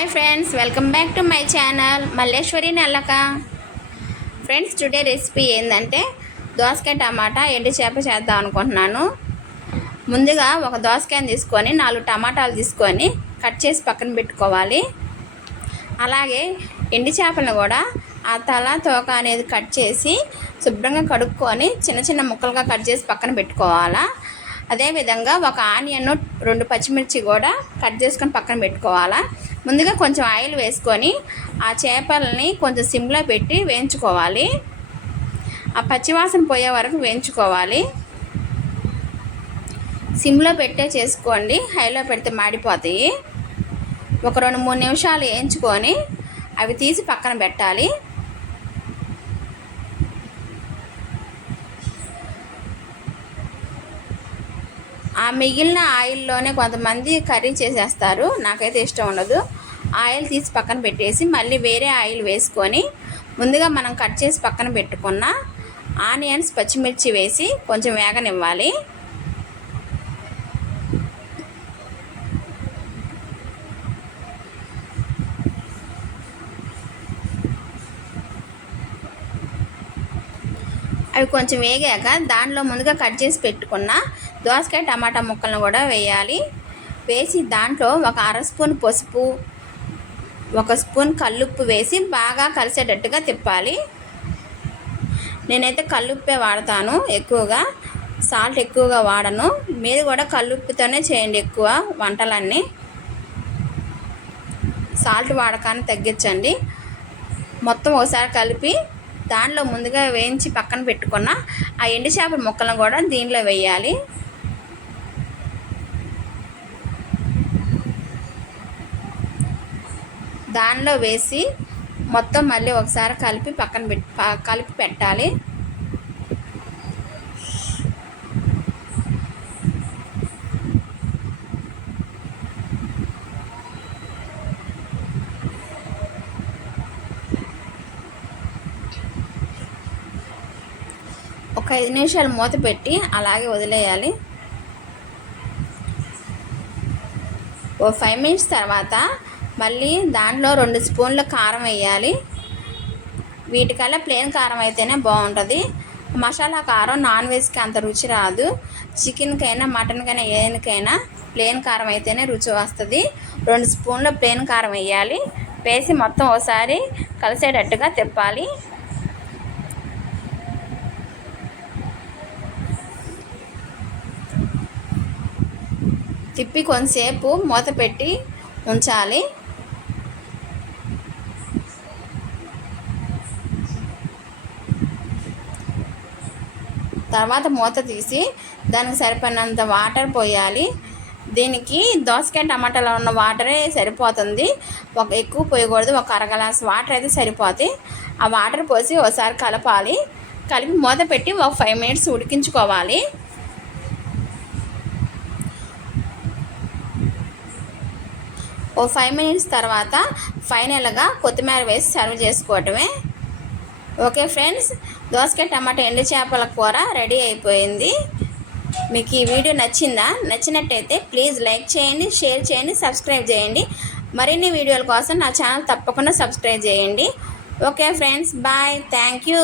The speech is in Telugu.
Hi friends welcome back to my channel Malleshwari నల్లక. Friends today recipe ఏంటంటే దోసకాయ టమాటా ఎండు చేప చేద్దాం అనుకుంటున్నాను. ముందుగా ఒక దోసకాయని తీసుకొని నాలుగు టమాటాలు తీసుకొని కట్ చేసి పక్కన పెట్టుకోవాలి. అలాగే ఎండు చేపలను కూడా ఆ తల తోక అనేది కట్ చేసి శుభ్రంగా కడుక్కొని చిన్న చిన్న ముక్కలుగా కట్ చేసి పక్కన పెట్టుకోవాలా. అదేవిధంగా ఒక ఆనియన్ రెండు పచ్చిమిర్చి కూడా కట్ చేసుకొని పక్కన పెట్టుకోవాలా. ముందుగా కొంచెం ఆయిల్ వేసుకొని ఆ చేపలని కొంచెం సిమ్లో పెట్టి వేయించుకోవాలి. ఆ పచ్చివాసన పోయే వరకు వేయించుకోవాలి. సిమ్లో పెట్టే చేసుకోండి. హైలో పెడితే మాడిపోతాయి. ఒక రెండు మూడు నిమిషాలు వేయించుకొని అవి తీసి పక్కన పెట్టాలి. మిగిలిన ఆయిల్లోనే కొంతమంది కర్రీ చేసేస్తారు. నాకైతే ఇష్టం ఉండదు. ఆయిల్ తీసి పక్కన పెట్టేసి మళ్ళీ వేరే ఆయిల్ వేసుకొని ముందుగా మనం కట్ చేసి పక్కన పెట్టుకున్న ఆనియన్స్ పచ్చిమిర్చి వేసి కొంచెం వేగనివ్వాలి. అవి కొంచెం వేగాక దాంట్లో ముందుగా కట్ చేసి పెట్టుకున్న దోసకాయ టమాటా ముక్కలను కూడా వేయాలి. వేసి దాంట్లో ఒక అర స్పూన్ పసుపు ఒక స్పూన్ కల్లుప్పు వేసి బాగా కలిసేటట్టుగా తిప్పాలి. నేనైతే కల్లుప్పే వాడతాను ఎక్కువగా. సాల్ట్ ఎక్కువగా వాడను. మీరు కూడా కల్లుప్పుతోనే చేయండి ఎక్కువ వంటలన్నీ. సాల్ట్ వాడకాన్ని తగ్గించండి. మొత్తం ఒకసారి కలిపి దాంట్లో ముందుగా వేయించి పక్కన పెట్టుకున్న ఆ ఎండు చేపల ముక్కలను కూడా దీనిలో వేయాలి. దానిలో వేసి మొత్తం మళ్ళీ ఒకసారి కలిపి పక్కన పెట్ కలిపి పెట్టాలి. ఒక ఐదు నిమిషాలు మూత పెట్టి అలాగే వదిలేయాలి. ఓ ఫైవ్ మినిట్స్ తర్వాత మళ్ళీ దాంట్లో రెండు స్పూన్ల కారం వేయాలి. వీటికల్లా ప్లేన్ కారం అయితేనే బాగుంటుంది. మసాలా కారం నాన్ వెజ్కి అంత రుచి రాదు. చికెన్కైనా మటన్కైనా ఏదైనాకైనా ప్లేన్ కారం అయితేనే రుచి వస్తుంది. రెండు స్పూన్ల ప్లేన్ కారం వేయాలి. వేసి మొత్తం ఒకసారి కలిసేటట్టుగా తిప్పాలి. తిప్పి కొంతసేపు మూత పెట్టి ఉంచాలి. తర్వాత మూత తీసి దానికి సరిపడినంత వాటర్ పోయాలి. దీనికి దోసకాయ టమాటాలో ఉన్న వాటరే సరిపోతుంది. ఒక ఎక్కువ పోయకూడదు. ఒక అరగ్లాస్ వాటర్ అయితే సరిపోతాయి ఆ వాటర్ పోసి ఒకసారి కలపాలి. కలిపి మూత పెట్టి ఒక ఫైవ్ మినిట్స్ ఉడికించుకోవాలి. ఓ ఫైవ్ మినిట్స్ తర్వాత ఫైనల్గా కొత్తిమీర వేసి సర్వ్ చేసుకోవటమే. ఓకే ఫ్రెండ్స్ దోసకాయ టమాటా ఎండు చేపల కూర రెడీ అయిపోయింది. మీకు ఈ వీడియో నచ్చిందా? నచ్చినట్టయితే ప్లీజ్ లైక్ చేయండి షేర్ చేయండి సబ్స్క్రైబ్ చేయండి. మరిన్ని వీడియోల కోసం నా ఛానల్ తప్పకుండా సబ్స్క్రైబ్ చేయండి. Okay friends bye. Thank you.